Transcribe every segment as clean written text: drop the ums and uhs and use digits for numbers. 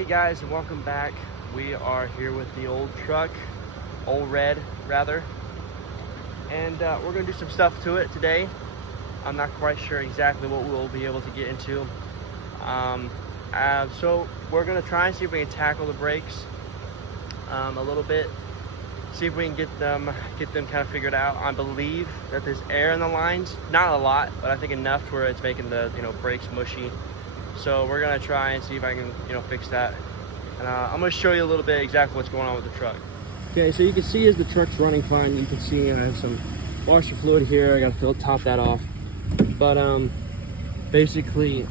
Hey guys, and welcome back. We are here with the old truck, Ole Red rather, and we're gonna do some stuff to it today. I'm not quite sure exactly what we'll be able to get into. So we're gonna try and see if we can tackle the brakes a little bit, see if we can get them kind of figured out. I believe that there's air in the lines, not a lot, but I think enough to where it's making the brakes mushy. So we're gonna try and see if I can fix that, and I'm gonna show you a little bit exactly what's going on with the truck. Okay, so you can see as the truck's running fine, you can see I have some washer fluid here. I gotta top that off, but basically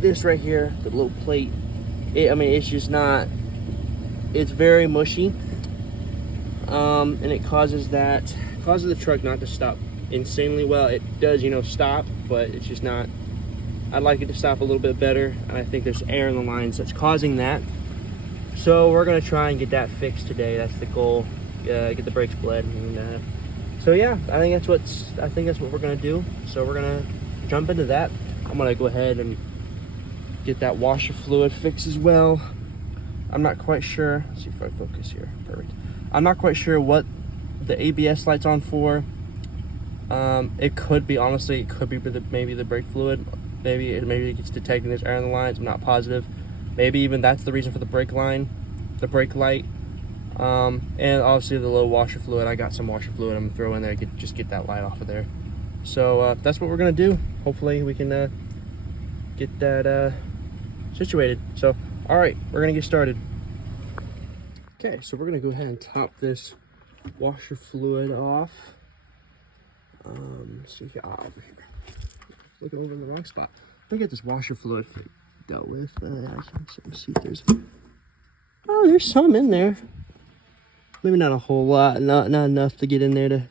this right here, the little plate, it's just not, it's very mushy, and it causes the truck not to stop insanely well. It does stop, but it's just not, I'd like it to stop a little bit better, and I think there's air in the lines that's causing that. So we're gonna try and get that fixed today. That's the goal. Get the brakes bled, and so yeah, I think that's what we're gonna do. So we're gonna jump into that. I'm gonna go ahead and get that washer fluid fixed as well. I'm not quite sure. Let's see if I focus here. Perfect. I'm not quite sure what the ABS light's on for. It could be, honestly, it could be maybe the brake fluid. Maybe it's detecting this air in the lines. I'm not positive. Maybe even that's the reason for the brake light. And obviously the low washer fluid. I got some washer fluid I'm gonna throw in there, just get that light off of there. So that's what we're gonna do. Hopefully we can get that situated. So all right, we're gonna get started. Okay, so we're gonna go ahead and top this washer fluid off. See here, over here. Looking over in the wrong spot. Let me get this washer fluid dealt with. Let's see if there's. Oh, there's some in there. Maybe not a whole lot. Not enough to get in there to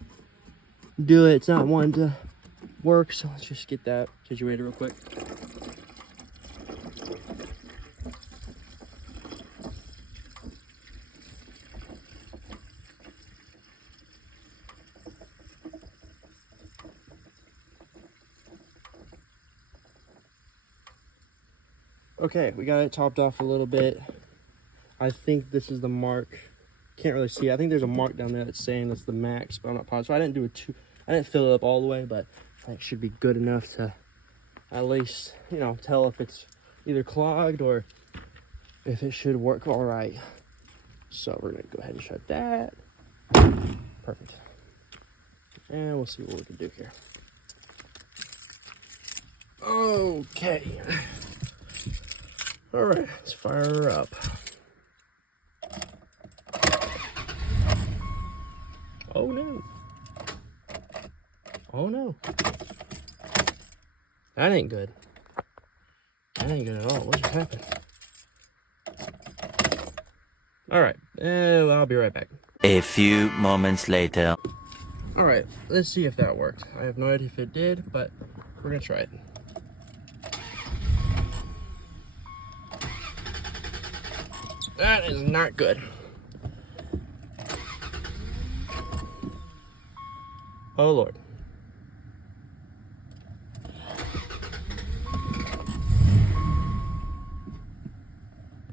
do it. It's not one to work. So let's just get that situated real quick. Okay, we got it topped off a little bit. I think this is the mark. Can't really see. I think there's a mark down there that's saying that's the max, but I'm not positive. So I didn't fill it up all the way, but I think it should be good enough to at least, tell if it's either clogged or if it should work all right. So we're gonna go ahead and shut that. Perfect. And we'll see what we can do here. Okay. All right, let's fire her up. Oh no. Oh no. That ain't good. That ain't good at all. What just happened? All right, I'll be right back. A few moments later. All right, let's see if that worked. I have no idea if it did, but we're gonna try it. That is not good. Oh Lord.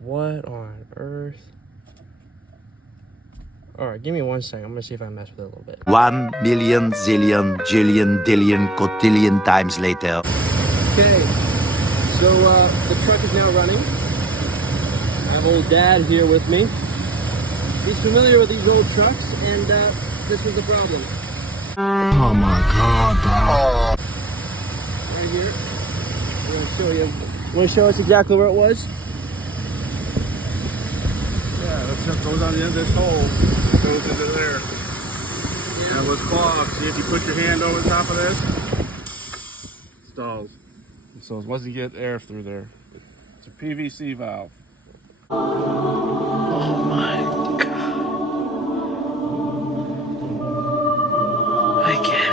What on earth? All right, give me 1 second. I'm gonna see if I mess with it a little bit. 1 million zillion jillion dillion cotillion times later. Okay, so the truck is now running. I have old Dad here with me. He's familiar with these old trucks, and this was the problem. Oh my God, bro. Right here. I'm gonna show you. Want to show us exactly where it was? Yeah, the tip goes on the end of this hole, goes into there. Yeah. And it was clogged. See if you put your hand over the top of this, stalls. So it wasn't getting air through there. It's a PVC valve. Oh my God. I get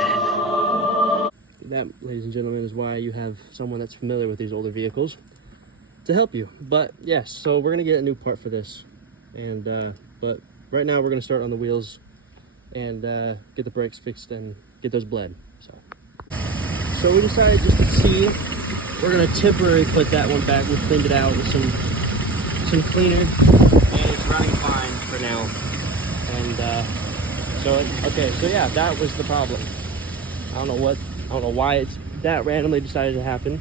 it. That, ladies and gentlemen, is why you have someone that's familiar with these older vehicles to help you. But yes, so we're gonna get a new part for this, and but right now we're gonna start on the wheels and get the brakes fixed and get those bled. So we decided just to see we're gonna temporarily put that one back. We cleaned it out with some cleaner, and it's running fine for now. And so yeah, that was the problem. I don't know why that randomly decided to happen.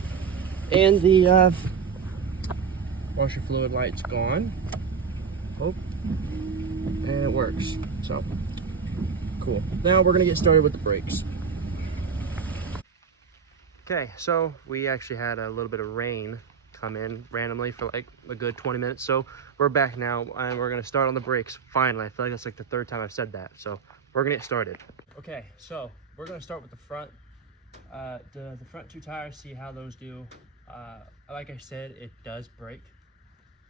And the washer fluid light's gone. Oh, and it works. So cool. Now we're gonna get started with the brakes. Okay, so we actually had a little bit of rain come in randomly for like a good 20 minutes. So we're back now and we're gonna start on the brakes finally. I feel like that's like the third time I've said that. So we're gonna get started. Okay, so we're gonna start with the front. The front two tires, see how those do. Like I said, it does break.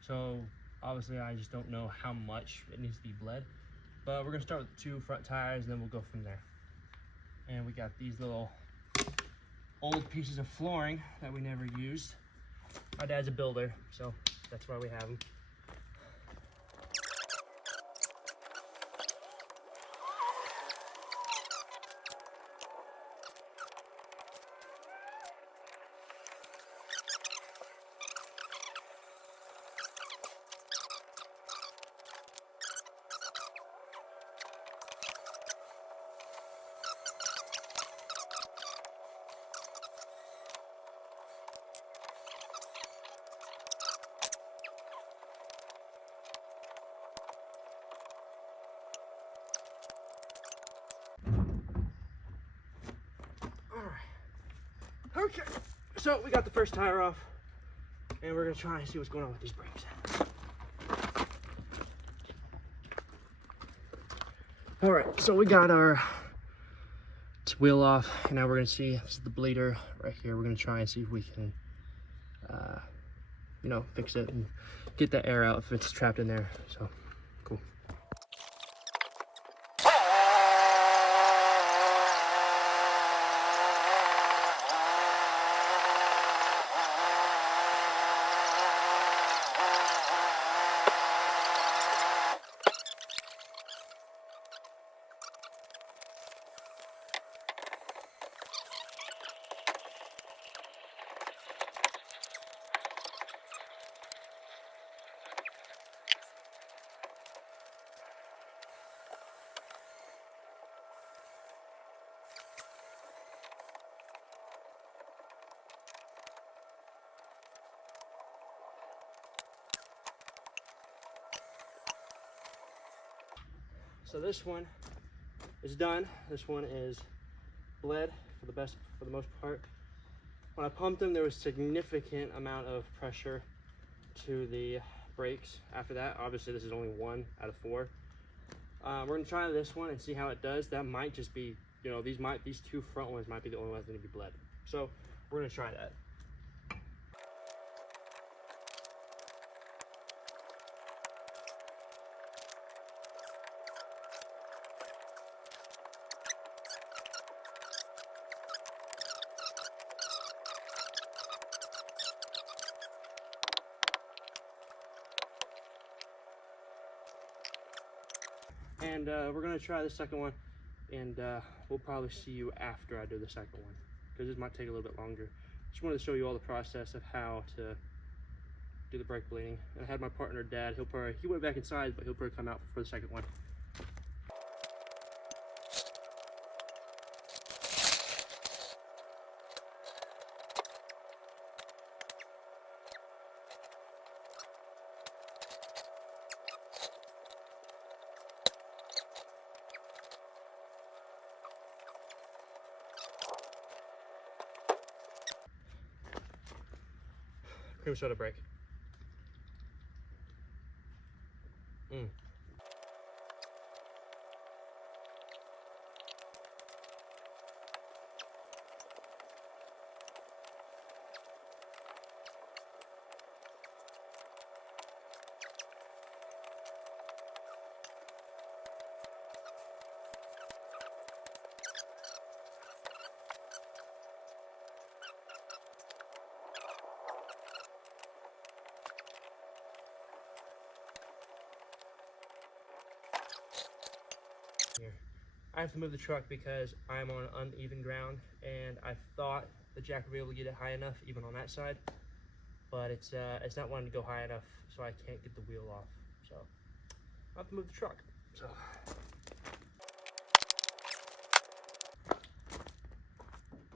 So obviously I just don't know how much it needs to be bled. But we're gonna start with the two front tires and then we'll go from there. And we got these little old pieces of flooring that we never used. My dad's a builder, so that's why we have them. Okay, so we got the first tire off, and we're gonna try and see what's going on with these brakes. All right, so we got our wheel off, and now we're gonna see, this is the bleeder right here. We're gonna try and see if we can, you know, fix it and get that air out if it's trapped in there. So, cool. So this one is done. This one is bled for the most part. When I pumped them, there was significant amount of pressure to the brakes. After that, obviously this is only 1 out of 4. We're gonna try this one and see how it does. That might just be, you know, these two front ones might be the only ones that need to be bled. So we're gonna try that. And we're gonna try the second one, and we'll probably see you after I do the second one, because this might take a little bit longer. Just wanted to show you all the process of how to do the brake bleeding. And I had my partner, Dad. He went back inside, but he'll probably come out for the second one. Cream soda brake. Here. I have to move the truck because I'm on uneven ground, and I thought the jack will be able to get it high enough, even on that side. But it's not wanting to go high enough, so I can't get the wheel off. So I'll have to move the truck. So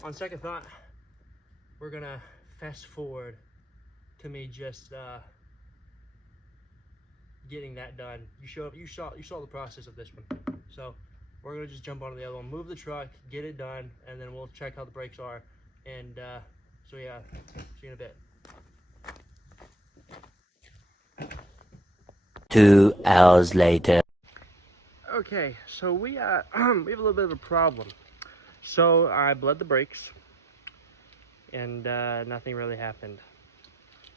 on second thought, we're gonna fast forward to me just getting that done. You saw the process of this one. So we're gonna just jump onto the other one, move the truck, get it done, and then we'll check how the brakes are. And so yeah, see you in a bit. 2 hours later. Okay, so we have a little bit of a problem. So I bled the brakes, and nothing really happened.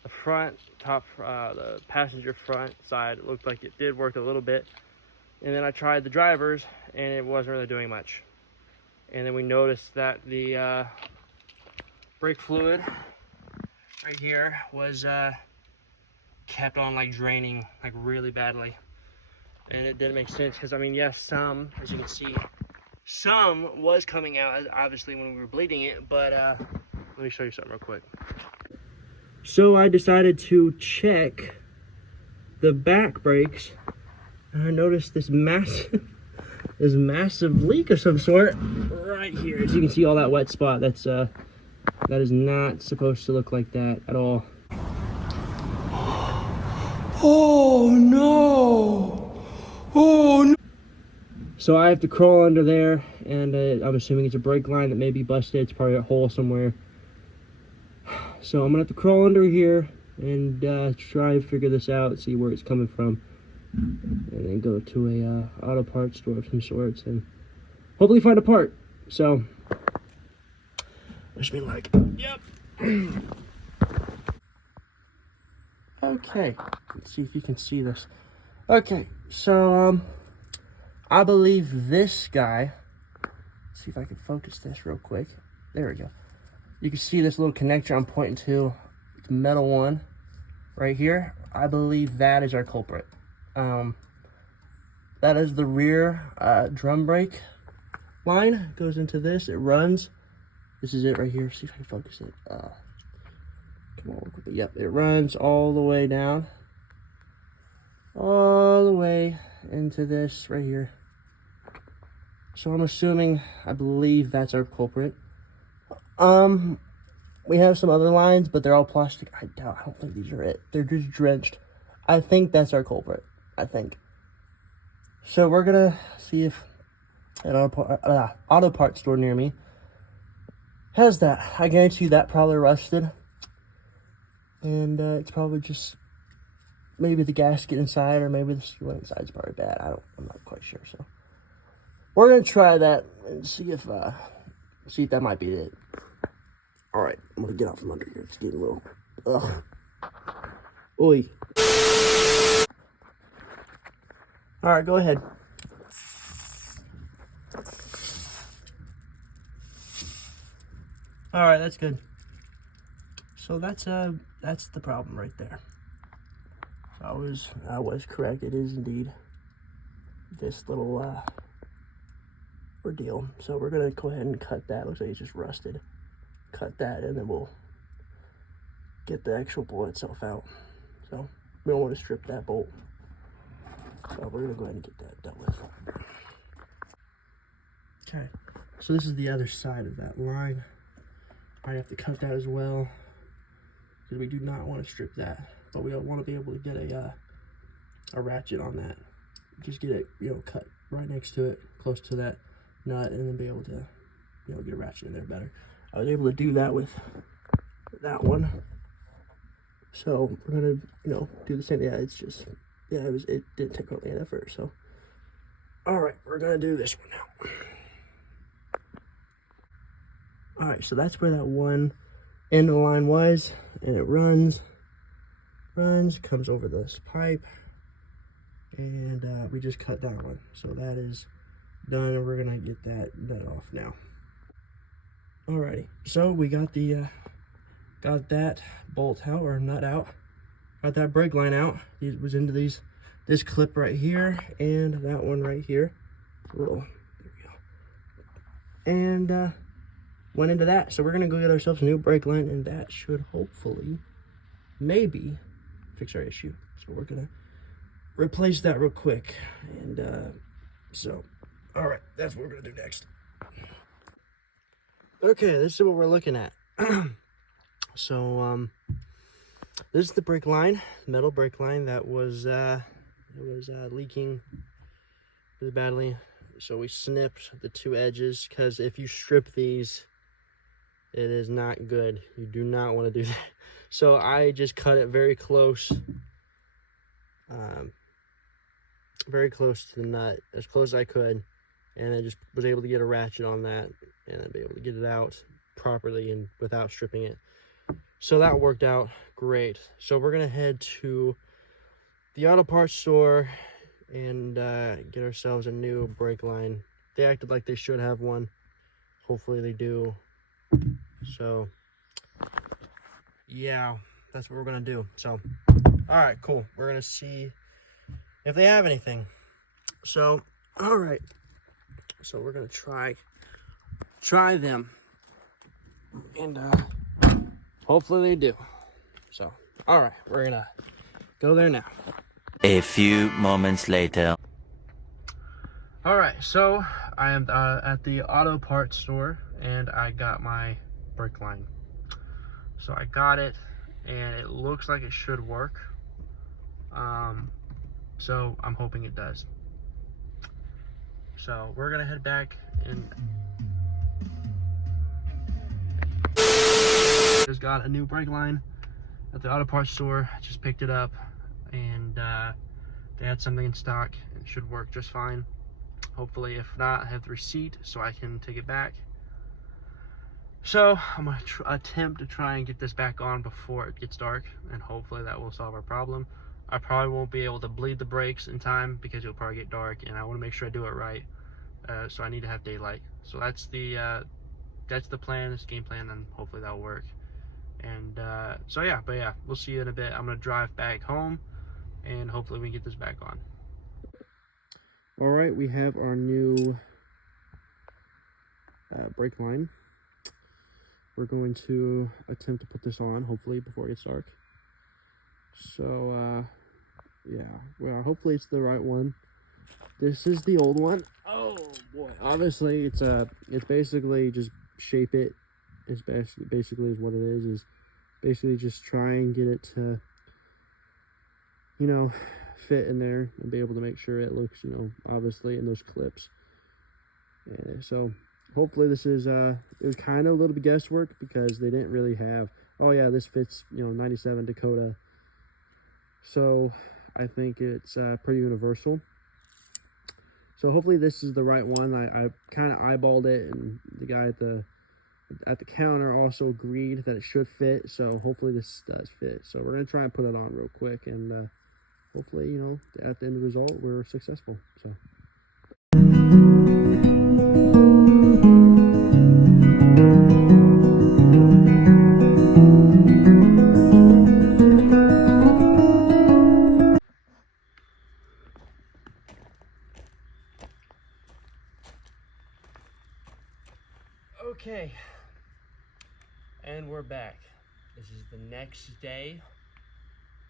The front top, the passenger front side, it looked like it did work a little bit. And then I tried the drivers, and it wasn't really doing much. And then we noticed that the brake fluid right here was kept on like draining like really badly. And it didn't make sense because, I mean, yes, some, as you can see, some was coming out obviously when we were bleeding it, but let me show you something real quick. So I decided to check the back brakes, and I noticed this massive leak of some sort right here. As you can see, all that wet spot, that is not supposed to look like that at all. Oh no! Oh no! So I have to crawl under there, and I'm assuming it's a brake line that may be busted. It's probably a hole somewhere. So I'm gonna have to crawl under here and try and figure this out, see where it's coming from, and then go to a auto parts store of some sorts and hopefully find a part. So wish me luck. Yep. Okay, let's see if you can see this. Okay, so I believe this guy, let's see if I can focus this real quick. There we go. You can see this little connector I'm pointing to. It's a metal one right here. I believe that is our culprit. That is the rear drum brake line. It goes into this. It runs. This is it right here. See if I can focus it. Come on, yep, it runs all the way down, all the way into this right here. So I'm assuming, I believe that's our culprit. We have some other lines, but they're all plastic. I don't think these are it. They're just drenched. I think that's our culprit. I think. So we're gonna see if an auto parts store near me has that. I guarantee you that probably rusted. And it's probably just maybe the gasket inside, or maybe the sealant inside is probably bad. I'm not quite sure. So we're gonna try that and see if that might be it. All right, I'm gonna get out from under here. It's getting a little, ugh. Oi. All right, go ahead. All right, that's good. So that's the problem right there. I was correct. It is indeed this little ordeal. So we're gonna go ahead and cut that. Looks like it's just rusted. Cut that, and then we'll get the actual bolt itself out. So we don't want to strip that bolt. So we're gonna go ahead and get that dealt with. Okay. So this is the other side of that line. I have to cut that as well, because we do not want to strip that, but we want to be able to get a ratchet on that. Just get it, cut right next to it, close to that nut, and then be able to, get a ratchet in there better. I was able to do that with that one, so we're gonna, do the same. Yeah, it's just, it didn't take really an effort. So, all right, we're gonna do this one now. All right, so that's where that one end of the line was, and it runs, comes over this pipe, and we just cut that one. So that is done, and we're gonna get that off now. Alrighty, so we got got that bolt out, or nut out, got that brake line out. It was into this clip right here, and that one right here. There we go. And went into that. So we're gonna go get ourselves a new brake line, and that should hopefully, maybe, fix our issue. So we're gonna replace that real quick. And so, all right, that's what we're gonna do next. Okay, this is what we're looking at. So this is the brake line, metal brake line that was leaking really badly. So we snipped the two edges, because if you strip these, it is not good. You do not want to do that. So I just cut it very close to the nut, as close as I could, and I just was able to get a ratchet on that, and I'd be able to get it out properly and without stripping it. So that worked out great. So we're gonna head to the auto parts store and get ourselves a new brake line. They acted like they should have one. Hopefully they do. So yeah, that's what we're gonna do. So all right, cool. We're gonna see if they have anything. So all right, so we're gonna try them, and hopefully they do. So all right, we're gonna go there now. A few moments later. All right, so I am at the auto parts store, and I got my brake line. So I got it, and it looks like it should work. So I'm hoping it does. So we're gonna head back, and just got a new brake line at the auto parts store. Just picked it up, and they had something in stock. It should work just fine. Hopefully, if not, I have the receipt so I can take it back. So I'm gonna attempt to try and get this back on before it gets dark, and hopefully that will solve our problem. I probably won't be able to bleed the brakes in time because it'll probably get dark, and I want to make sure I do it right. So I need to have daylight. So that's the plan, this game plan, and hopefully that'll work. And so yeah, but yeah, we'll see you in a bit. I'm gonna drive back home, and hopefully we can get this back on. All right, we have our new brake line. We're going to attempt to put this on, hopefully, before it gets dark. So, yeah, well, hopefully it's the right one. This is the old one. Oh, boy. Obviously, it's basically just shape it. It's basically is what it is basically just try and get it to, you know, fit in there and be able to make sure it looks, you know, obviously in those clips. And so hopefully this is it was kind of a little bit guesswork, because they didn't really have, oh yeah, this fits, you know, 97 Dakota. So I think it's pretty universal. So hopefully this is the right one. I kind of eyeballed it, and the guy at the counter also agreed that it should fit. So hopefully this does fit. So we're gonna try and put it on real quick, and hopefully, you know, at the end of the result, we're successful. So. Okay, and we're back. This is the next day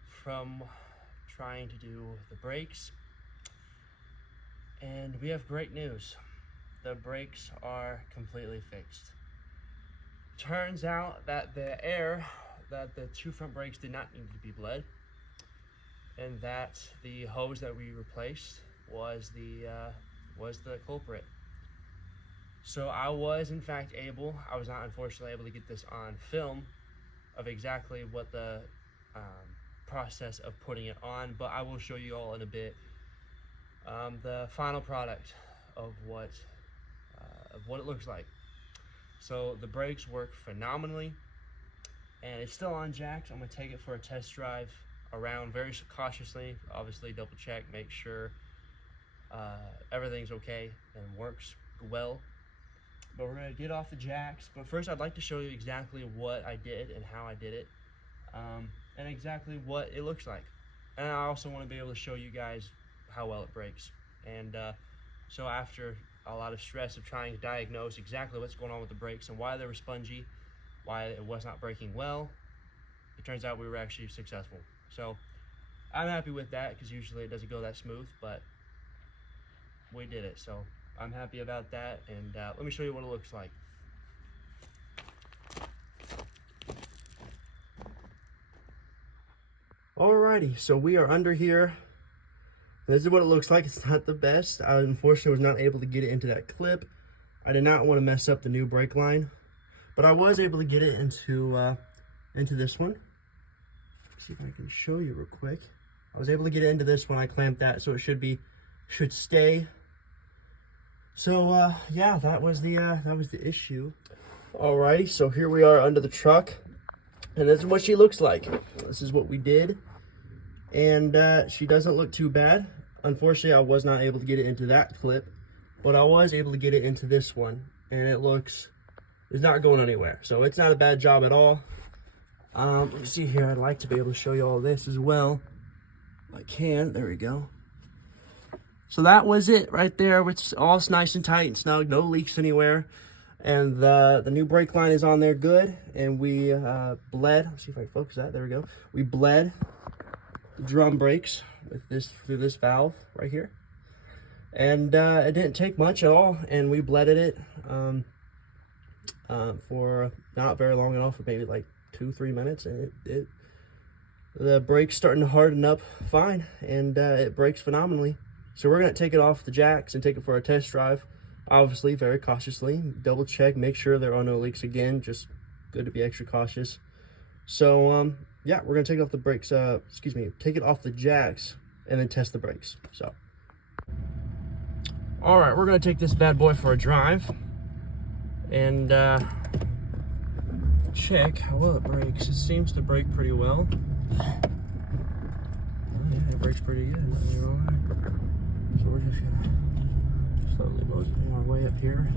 from trying to do the brakes, and we have great news. The brakes are completely fixed. Turns out that the two front brakes did not need to be bled, and that the hose that we replaced was the culprit. So I was in fact I was not unfortunately able to get this on film of exactly what the process of putting it on, but I will show you all in a bit the final product of what it looks like. So the brakes work phenomenally, and it's still on jacks. I'm gonna take it for a test drive around very cautiously, obviously double check, make sure everything's okay and works well. But we're gonna get off the jacks. But first, I'd like to show you exactly what I did and how I did it, and exactly what it looks like. And I also want to be able to show you guys how well it brakes. And so after a lot of stress of trying to diagnose exactly what's going on with the brakes and why they were spongy, why it was not braking well. It turns out we were actually successful. So I'm happy with that, because usually it doesn't go that smooth, but we did it. So I'm happy about that, and let me show you what it looks like. Alrighty, so we are under here. This is what it looks like. It's not the best. I unfortunately was not able to get it into that clip. I did not want to mess up the new brake line, but I was able to get it into this one. Let's see if I can show you real quick. I was able to get it into this one. I clamped that, so it should stay. So yeah, that was the issue. Alrighty, so here we are under the truck, and this is what she looks like. This is what we did. And she doesn't look too bad. Unfortunately, I was not able to get it into that clip, but I was able to get it into this one, and it's not going anywhere. So it's not a bad job at all. Let me see here. I'd like to be able to show you all this as well. I can. There we go. So that was it right there. It's all nice and tight and snug. No leaks anywhere. And the new brake line is on there good. And we bled. Let's see if I can focus that. There we go. We bled drum brakes with this through this valve right here, and it didn't take much at all, and we bledded it for not very long at all, for maybe like 2-3 minutes, and the brake's starting to harden up fine, and it brakes phenomenally. So we're going to take it off the jacks and take it for a test drive, obviously very cautiously, double check, make sure there are no leaks again. Just good to be extra cautious. So yeah, we're gonna take off the brakes, take it off the jacks and then test the brakes. So all right, we're gonna take this bad boy for a drive and check how well it brakes. It seems to brake pretty well. Oh yeah, it brakes pretty good. Nothing wrong. So we're just gonna slowly mosey our way up here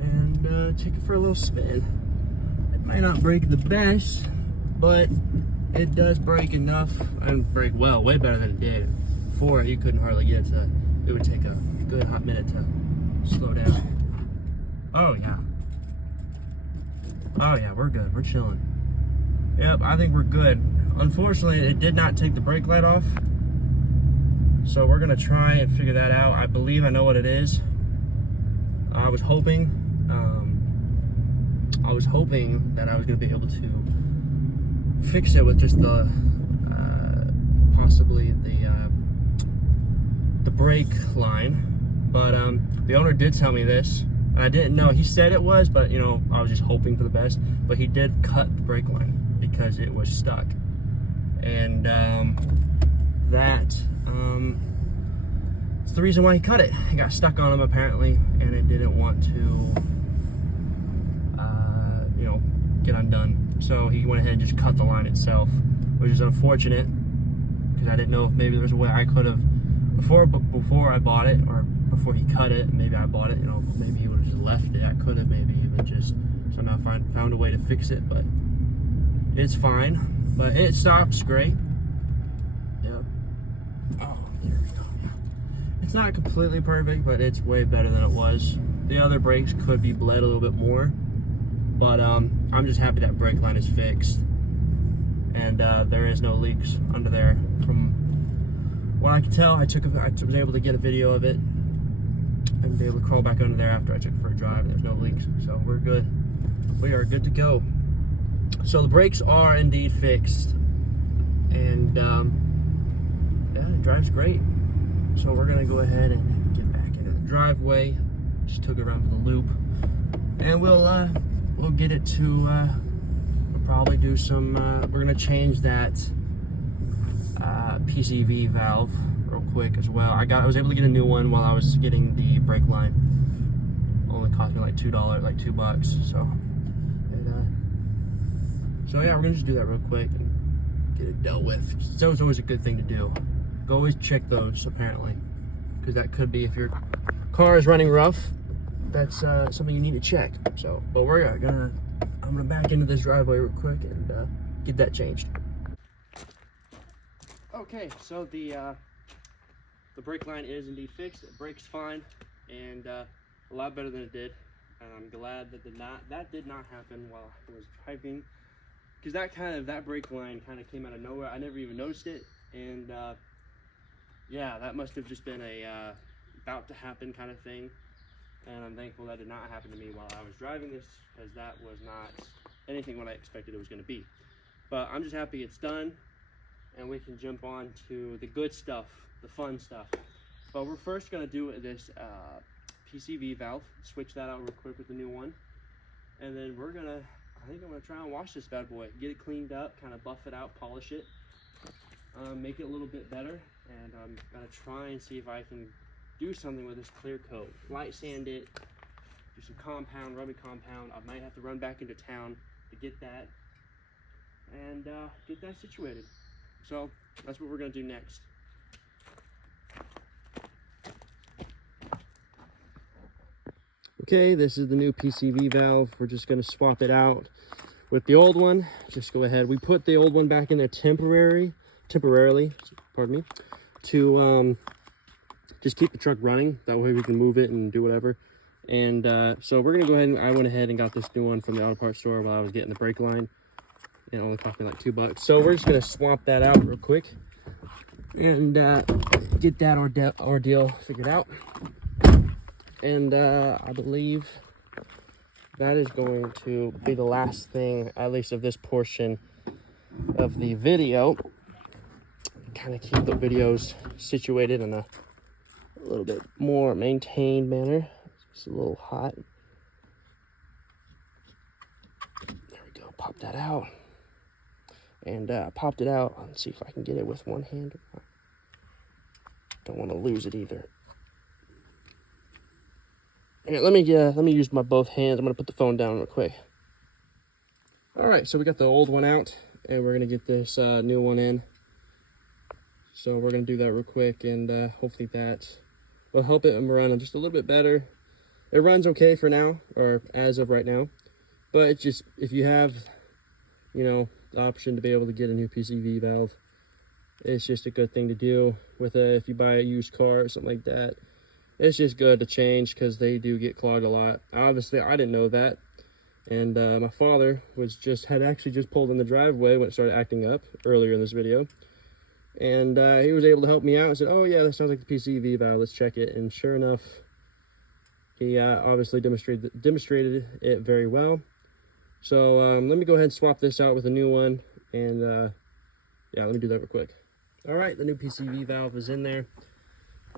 and take it for a little spin. It might not brake the best, but it does brake enough and brake well, way better than it did. Before, you couldn't hardly get it to, it would take a good hot minute to slow down. Oh yeah. Oh yeah, we're good, we're chilling. Yep, I think we're good. Unfortunately, it did not take the brake light off. So we're gonna try and figure that out. I believe I know what it is. I was hoping that I was gonna be able to fix it with just the possibly the brake line, but the owner did tell me this, and I didn't know. He said it was, but you know, I was just hoping for the best. But he did cut the brake line because it was stuck, and that's the reason why he cut it. It got stuck on him apparently, and it didn't want to get undone. So he went ahead and just cut the line itself, which is unfortunate, because I didn't know if maybe there was a way I could have, before I bought it, or before he cut it, maybe I bought it, you know, maybe he would have just left it. I could have maybe even just somehow found a way to fix it, but it's fine. But it stops great. Yeah. Oh, there we go. It's not completely perfect, but it's way better than it was. The other brakes could be bled a little bit more, but I'm just happy that brake line is fixed, and there is no leaks under there. From what I can tell, I was able to get a video of it and be able to crawl back under there after I took it for a drive. There's no leaks, so we're good. We are good to go. So the brakes are indeed fixed, and yeah, it drives great. So we're gonna go ahead and get back into the driveway. Just took it around for the loop, and we'll get it to we'll probably do some we're gonna change that PCV valve real quick as well. I was able to get a new one while I was getting the brake line. Only cost me like $2, like $2. So yeah, we're gonna just do that real quick and get it dealt with. So it's always a good thing to do. Go always check those, apparently, because that could be, if your car is running rough, that's something you need to check. So, but I'm gonna back into this driveway real quick and get that changed. Okay, so the brake line is indeed fixed. It brakes fine. and a lot better than it did. And I'm glad that did not happen while I was driving, because that brake line kind of came out of nowhere. I never even noticed it, and yeah, that must have just been a about to happen kind of thing. And I'm thankful that did not happen to me while I was driving this, because that was not anything what I expected it was going to be. But I'm just happy it's done, and we can jump on to the good stuff, the fun stuff. But we're first going to do this PCV valve, switch that out real quick with the new one, and then I think I'm going to try and wash this bad boy, get it cleaned up, kind of buff it out, polish it, make it a little bit better, and I'm going to try and see if I can do something with this clear coat, light sand it, do some compound, rubbing compound. I might have to run back into town to get that, and get that situated. So that's what we're going to do next. Okay, this is the new PCV valve. We're just going to swap it out with the old one. Just go ahead. We put the old one back in there temporarily, pardon me, to just keep the truck running. That way we can move it and do whatever. And so we're gonna go ahead, and I went ahead and got this new one from the auto parts store while I was getting the brake line. It only cost me like $2. So we're just gonna swap that out real quick and get that ordeal figured out. And I believe that is going to be the last thing, at least of this portion of the video. Kind of keep the videos situated in a little bit more maintained manner. It's a little hot. There we go. Pop that out. And popped it out. Let's see if I can get it with one hand. Don't want to lose it either. Okay, let me use my both hands. I'm gonna put the phone down real quick. All right, so we got the old one out, and we're gonna get this new one in. So we're gonna do that real quick, and hopefully that will help it run just a little bit better. It runs okay for now, or as of right now, but it's just, if you have, you know, the option to be able to get a new PCV valve, it's just a good thing to do with if you buy a used car or something like that. It's just good to change, because they do get clogged a lot. Obviously, I didn't know that, and my father had actually just pulled in the driveway when it started acting up earlier in this video. And he was able to help me out and said, oh yeah, that sounds like the PCV valve, let's check it. And sure enough, he obviously demonstrated it very well. So let me go ahead and swap this out with a new one, and yeah, let me do that real quick. All right, the new PCV valve is in there,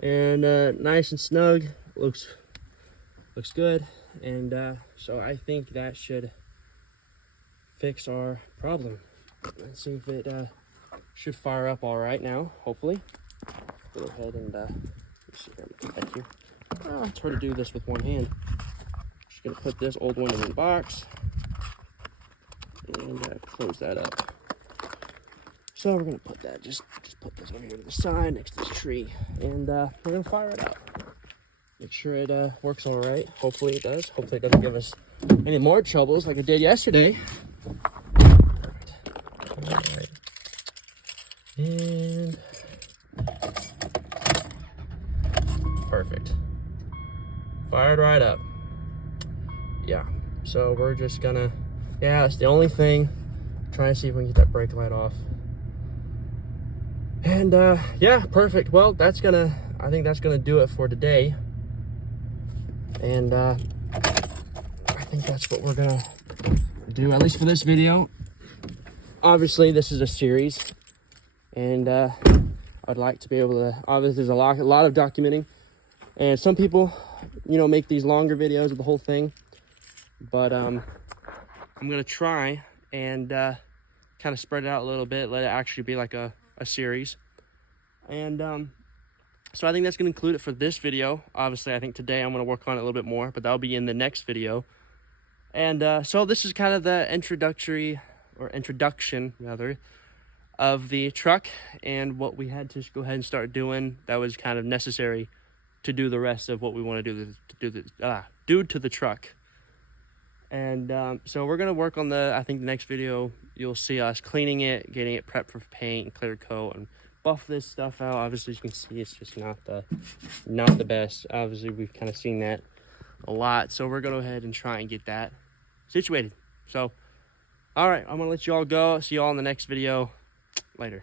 and nice and snug, looks good. And so I think that should fix our problem. Let's see if it should fire up all right now, hopefully. Go ahead and let's see here, I'm gonna put that here. Oh, it's hard to do this with one hand. Just gonna put this old one in the box and close that up. So we're gonna put that, just put this one here to the side next to this tree, and we're gonna fire it up. Make sure it works all right. Hopefully it does. Hopefully it doesn't give us any more troubles like it did yesterday. Perfect. All right. And perfect. Fired right up. Yeah, so we're just gonna, yeah, that's the only thing. Try and see if we can get that brake light off. And yeah, perfect. Well, I think that's gonna do it for today. And I think that's what we're gonna do, at least for this video. Obviously, this is a series, and I'd like to be able to, obviously there's a lot of documenting, and some people, you know, make these longer videos of the whole thing, but I'm gonna try and kind of spread it out a little bit, let it actually be like a series. And so I think that's gonna include it for this video. Obviously, I think today I'm gonna work on it a little bit more, but that'll be in the next video. And so this is kind of the introduction rather of the truck, and what we had to go ahead and start doing that was kind of necessary to do the rest of what we want to do to the truck. And so we're gonna work on I think the next video you'll see us cleaning it, getting it prepped for paint and clear coat and buff this stuff out. Obviously, as you can see, it's just not the best. Obviously, we've kind of seen that a lot. So we're going to go ahead and try and get that situated. So, all right, I'm going to let you all go. See you all in the next video. Later.